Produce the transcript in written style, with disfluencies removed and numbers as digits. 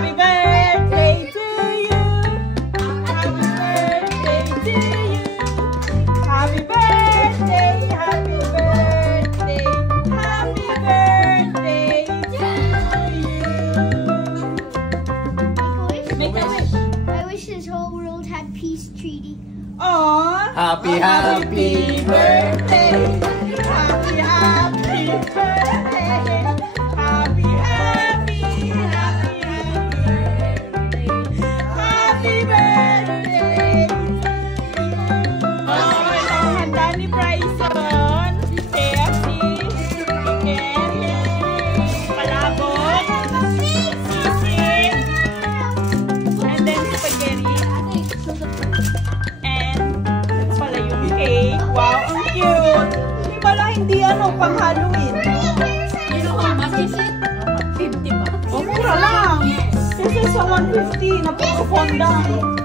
Happy birthday to you. Happy birthday to you. Happy birthday, happy birthday, happy birthday to you. Make a wish. I wish this whole world had peace treaty. Aww. Happy, happy birthday. Happy, happy birthday. Happy, happy, happy, happy birthday. Happy birthday. Handa ni Bryson. KFC. Chicken. Palabok. Sisig. And then spaghetti. And pala yung cake. Wow, ang cute. Di pala hindi pang Halloween. You know how much is it? 50 bucks. Oh, mura lang. Kasi sa 150, napaka-fondang.